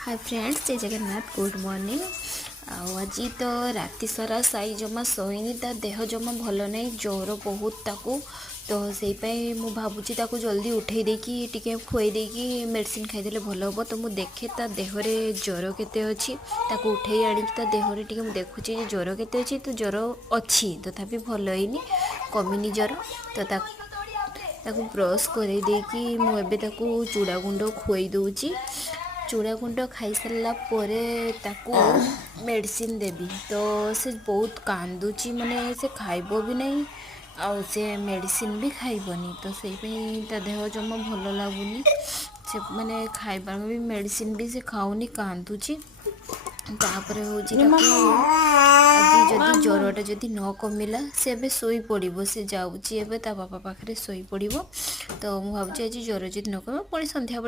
Hi friends, जय Jagannath, good morning. आज तो राति सारा साई जमा शोनी, ता देह जमा भल नहीं, ज्वर बहुत ताकू। तो से मु भावुची ताकू जल्दी उठे देकी टिके खुई देकी मेडिसिन खाईदे भल हम। तो मुझे देखे ता देहरे ज्वर केते अच्छी, ताकू उठे आनी ता देहरे टिके मु देखुची ज्वर केते अच्छी। तो ज्वर अच्छी तथापि भल होइनी, कमिनी ज्वर। तो ताकू ब्रश करे देकी मु एबे ताकू चूड़ा गुंड खुई दूची। चूड़ा गुंड खाई सारा मेडिसिन देवी। तो से बहुत कांदुची, माने से खाइब भी नहीं आउ से मेडिसिन भी खाइबनी। तो से देह जमा भल लगुनि, से माने खाइबार भी मेडिसिन भी से खाऊनी, कांदुची। तापर हूँ आज जदि ज्वरटा जदि न कमिला से एबे सोई पड़िबो, से जाउची एबे ता बापा पाखरे सोई पड़िबो। तो मु भाबुची आज ज्वर जदि न कमिला पुणी संध्या